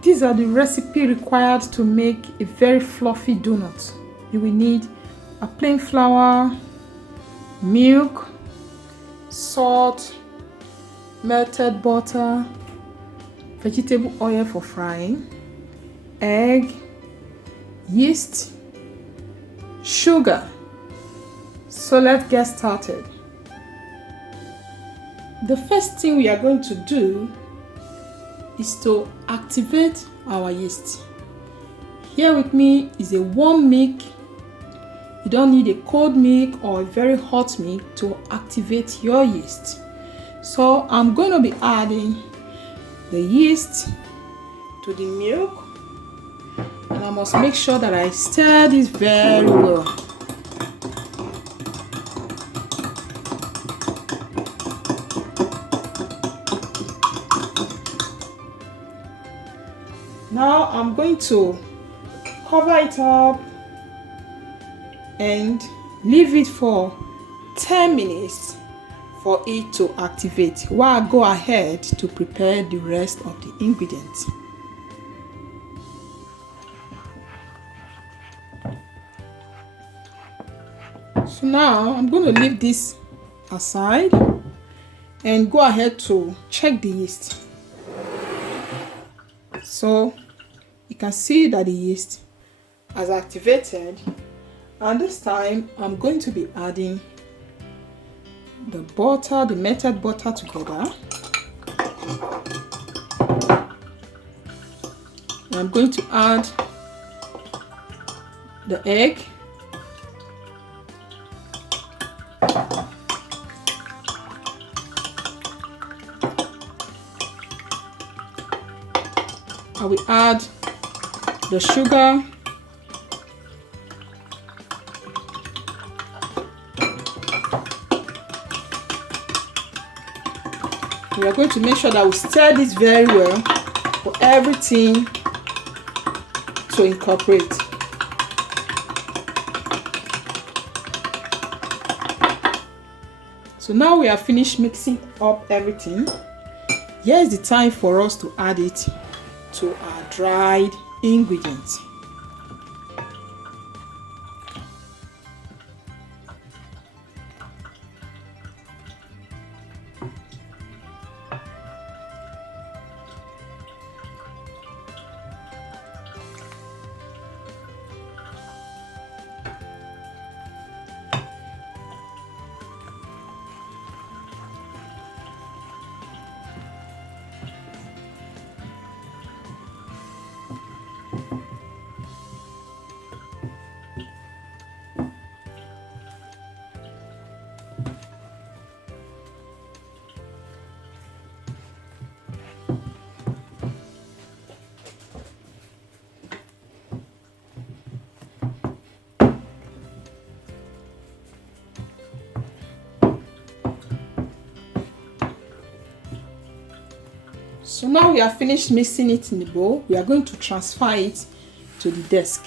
These are the recipe required to make a very fluffy donut. You will need a plain flour, milk, salt, melted butter, vegetable oil for frying, egg, yeast, sugar. So let's get started. The first thing we are going to do is to activate our yeast. Here with me is a warm milk. You don't need a cold milk or a very hot milk to activate your yeast. So I'm going to be adding the yeast to the milk, and I must make sure that I stir this very well. Now I'm going to cover it up and leave it for 10 minutes for it to activate while I go ahead to prepare the rest of the ingredients. So now I'm going to leave this aside and go ahead to check the yeast. So you can see that the yeast has activated, and this time I'm going to be adding the butter, the melted butter together. And I'm going to add the egg, I will add the sugar, we are going to make sure that we stir this very well for everything to incorporate. So now we have finished mixing up everything. Here's the time for us to add it to our dried ingredients. So now we have finished mixing it in the bowl. We are going to transfer it to the desk.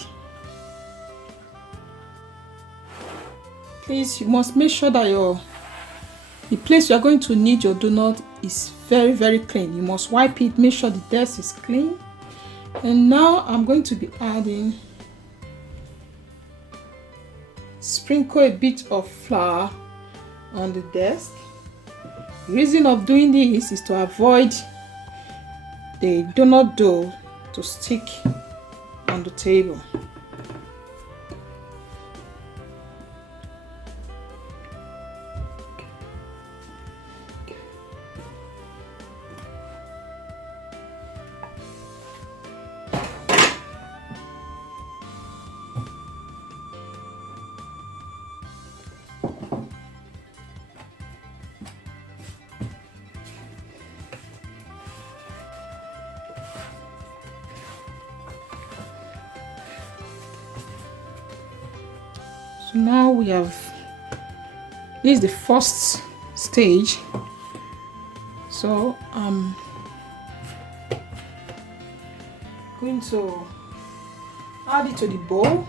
Please, you must make sure that the place you are going to knead your donut is very, very clean. You must wipe it, make sure the desk is clean. And now I'm going to be adding, sprinkle a bit of flour on the desk. The reason of doing this is to avoid the donut dough to stick on the table. So now we have, this is the first stage. So I'm going to add it to the bowl.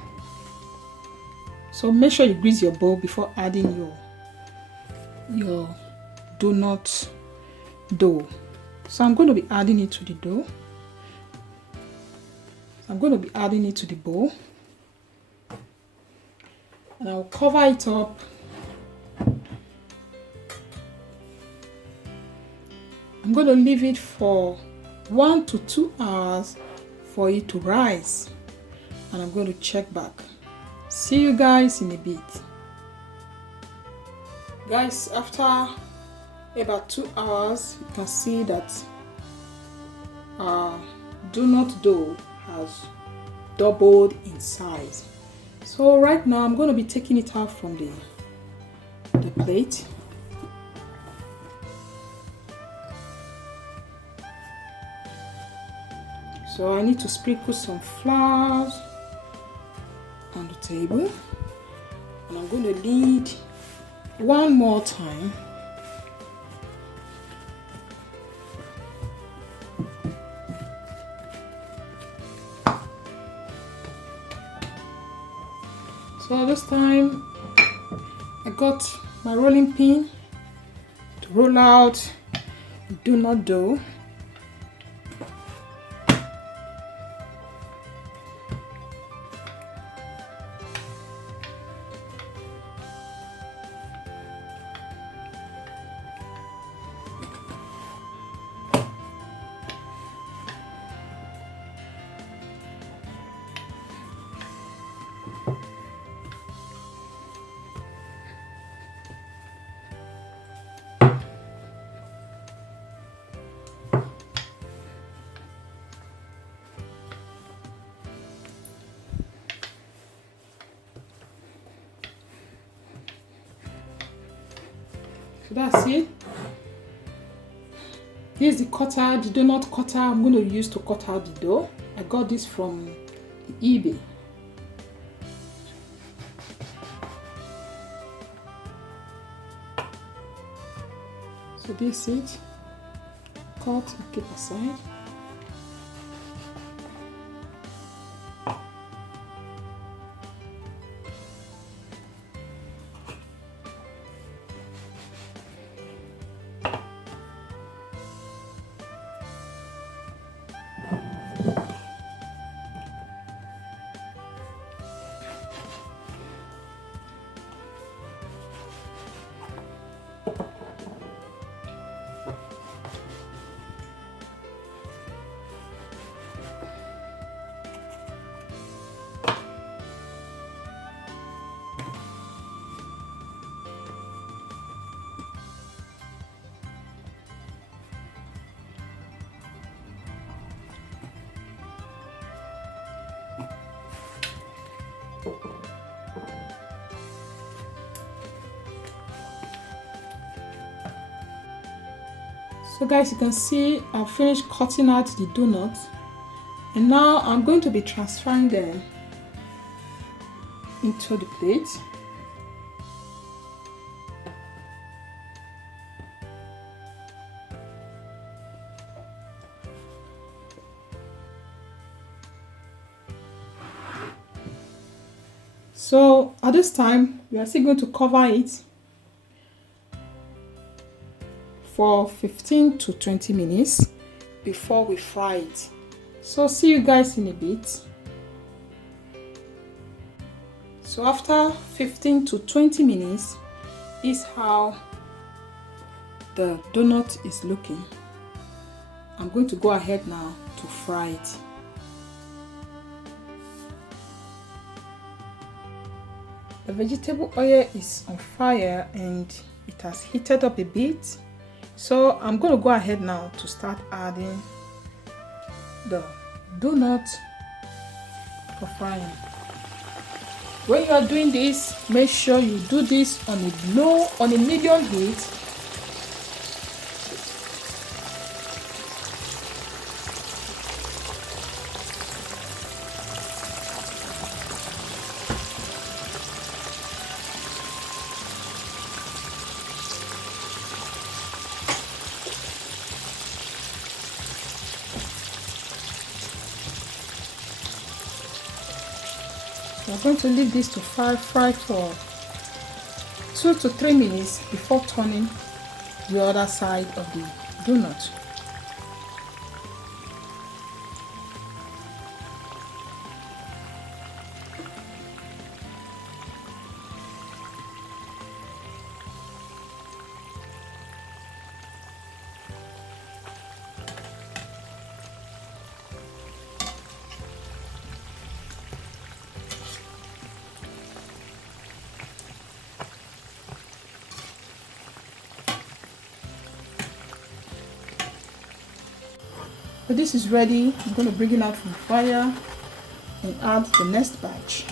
So make sure you grease your bowl before adding your donut dough. So I'm going to be adding it to the dough. I'm going to be adding it to the bowl, and I'll cover it up. I'm going to leave it for 1 to 2 hours for it to rise, and I'm going to check back. See you guys in a bit. Guys, after about 2 hours, you can see that our donut dough has doubled in size. So right now I'm going to be taking it out from the plate. So I need to sprinkle some flour on the table, and I'm going to knead one more time. So this time I got my rolling pin to roll out the donut dough. So that's it. This is the cutter, the donut cutter I'm going to use to cut out the dough. I got this from eBay. So this is it. Cut and keep aside. So guys, you can see I've finished cutting out the donuts, and now I'm going to be transferring them into the plate. So at this time, we are still going to cover it for 15 to 20 minutes before we fry it. So see you guys in a bit. So after 15 to 20 minutes is how the donut is looking. I'm going to go ahead now to fry it. The vegetable oil is on fire and it has heated up a bit. So I'm going to go ahead now to start adding the donut for frying. When you are doing this, make sure you do this on a medium heat. We're going to leave this to fry for 2 to 3 minutes before turning the other side of the donut. So this is ready. I'm going to bring it out from the fire and add the next batch.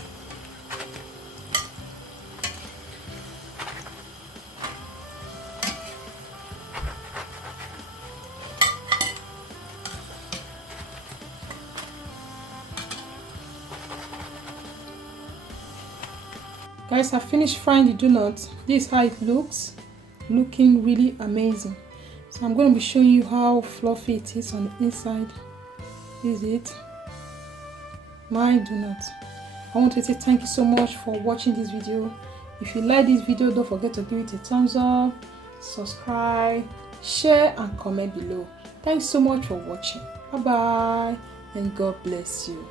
Guys, I finished frying the donuts. This is how it looks. Looking really amazing. So I'm going to be showing you how fluffy it is on the inside. This is it. My donuts. I want to say thank you so much for watching this video. If you like this video, don't forget to give it a thumbs up, subscribe, share and comment below. Thanks so much for watching. Bye bye and God bless you.